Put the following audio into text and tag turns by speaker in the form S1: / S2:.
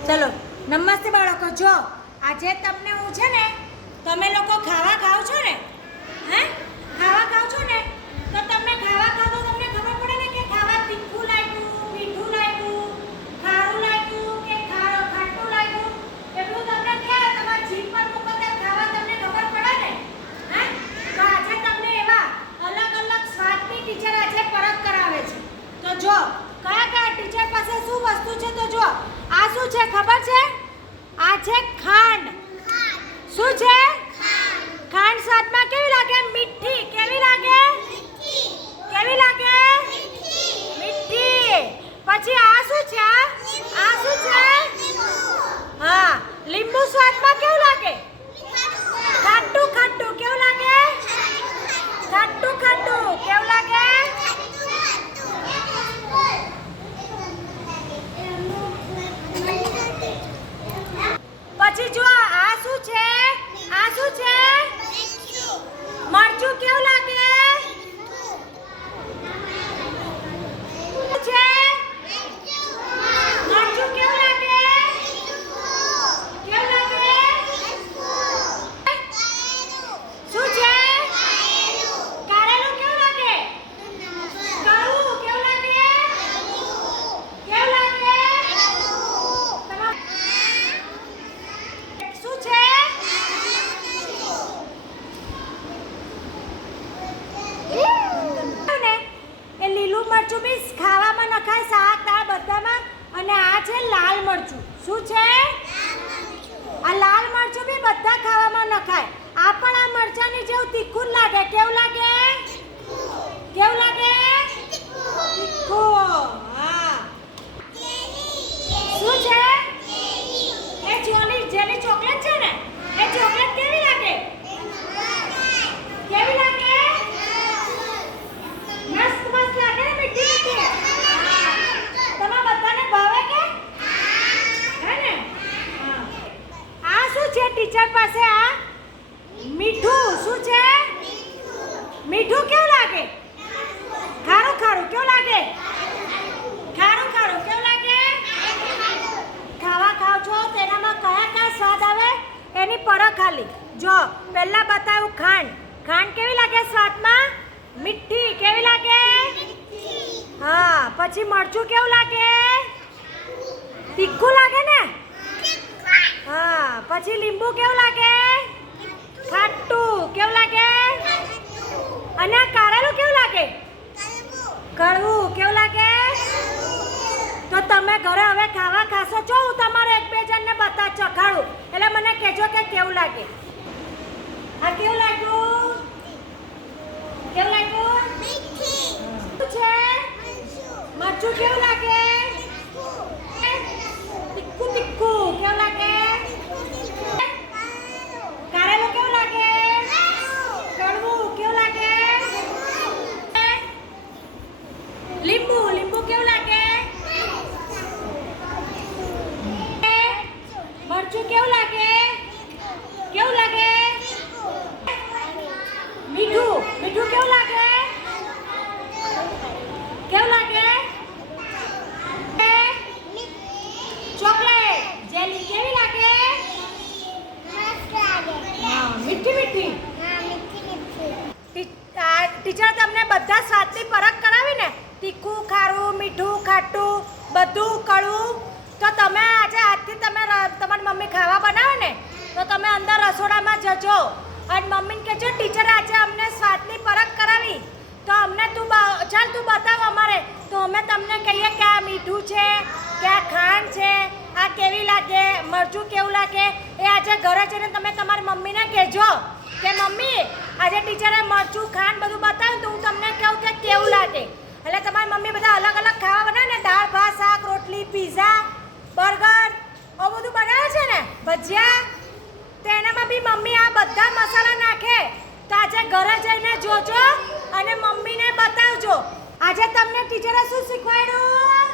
S1: ચલો, નમસ્તે બાળકો, જો, આજે તમને હું છે ને, તમે લોકો ખાવા ખાઓ છો ને? હે? ખાવા ખાઓ છો ને તો તમને ખાવા ખાઓ તો તમને ખબર પડે ને કે ખાવા તીખું લાગ્યું મીઠું લાગ્યું ખારું લાગ્યું કે ખારું ખાટું લાગ્યું એટલું તમને ક્યાં તમારા જીભ પર મૂકો ત્યારે ખાવા તમને ખબર પડે ને હે તો આજે તમને એવા અલગ અલગ સ્વાદની ટીચર આજે પરખ કરાવે છે તો જો કયા કયા ટીચર પાસે શું વસ્તુ છે તો જો આ શું છે? ખબર છે? આ છે ખાંડ. શું છે ખાંડ સ્વાદમાં કેવી લાગે મીઠી કેવી લાગે કેવી લાગે મીઠી પછી આ શું છે આ આ શું છે હા લીંબુ સ્વાદમાં કેવું લાગે ખાટું ખાટું કેવું લાગે ખાટું ખાટું કેવું લાગે પછી જો આ છે? આ છે મરચું કેવું લાગે શું છે મરચું કેવું લાગે કેવું લાગે શું છે કારેલું કેવું લાગે કડવું કેવું લાગે કેવું લાગે તમા- શું છે ને એ લીલું મરચું બી ખાવામાં નખાય શાક દાળ બધામાં. અને આ છે લાલ મરચું. શું છે આ લાલ મરચું બી બધા ખાવામાં નખાય આ પણ આ મરચાની જેવું તીખું જ લાગે કેવું લાગે કેવું લાગે તીખું હા શું છે એ જેલી જેલી ચોકલેટ છે ને એ ચોકલેટ કેવી લાગે કેવી લાગે મસ્ત મસ્ત લાગે ને મીઠી મીઠી તમારા બધાને ભાવે કે હે ને હા. આ શું છે ટીચર પાસે આ મીઠું, શું છે? મીઠું કેવું લાગે? ખારું ખારું કેવું લાગે? ખારું ખારું કેવું લાગે? ખાવા ખાવ છો, તેનામાં કયા કયા સ્વાદ આવે? એની પરખ ખાલી. જો, પહેલા બતાવ્યું ખાંડ. ખાંડ કેવી લાગે સ્વાદમાં? મીઠી, કેવી લાગે? હા, પછી મરચું કેવું લાગે? તીખું લાગે ને? હા પછી લીંબુ કેવું લાગે? ખાટું કેવું લાગે? અને આ કારેલું કેવું લાગે? કડવું કેવું લાગે? તો તમે ઘરે હવે ખાવા ખાશો. છો હું તમારે એક બે જણને બતા ચખાડું. એટલે મને કહેજો કે કેવું લાગે. આ કેવું લાગ્યું? કેવું લાગ્યું? છે? મરચું કેવું લાગે તીખું તીખું કેવું લાગે કારેલું કેવું લાગે કડવું કેવું લાગે લીંબુ લીંબુ કેવું લાગે મરચું કેવું લાગે? કેવું લાગે? મીઠું મીઠું કેવું લાગે? કેવું લાગે? મીઠી મીઠી. ટીચર તમને બધા સ્વાદની પરખ કરાવી ને તીખું, ખારું, મીઠું, ખાટું, બધું કડવું તો તમે આજે આજથી તમે તમારી મમ્મી ખાવા બનાવે ને, તો તમે અંદર રસોડામાં જજો. અને મમ્મીને કહેજો, ટીચર આજે અમને સ્વાદની પરખ કરાવી. તો અમને તું ચાલ તું બતાવ અમારે. તો અમે તમને કહીએ કે આ મીઠું છે, કે આ ખાંડ છે, આ કેવી લાગે, મરચું કેવું લાગે, એ આજે ઘરે જઈને તમે તમારી મમ્મીને કહેજો કે, મમ્મી, આજે ટીચરે મરચું, ખાંડ બધું બતાવ્યું તો હું તમને કહું કે કેવું લાગે. એટલે તમારી મમ્મી બધા અલગ અલગ ખાવા બનાવે ને, દાળ, ભાત, શાક, રોટલી, પીઝા બર્ગર આવું બધું બનાવે છે ને ભજીયા? તેનામાં બી મમ્મી આ બધા મસાલા નાખે. તો આજે ઘરે જઈને જોજો અને મમ્મીને બતાવજો. આજે તમને ટીચરે શું શીખવાડ્યું?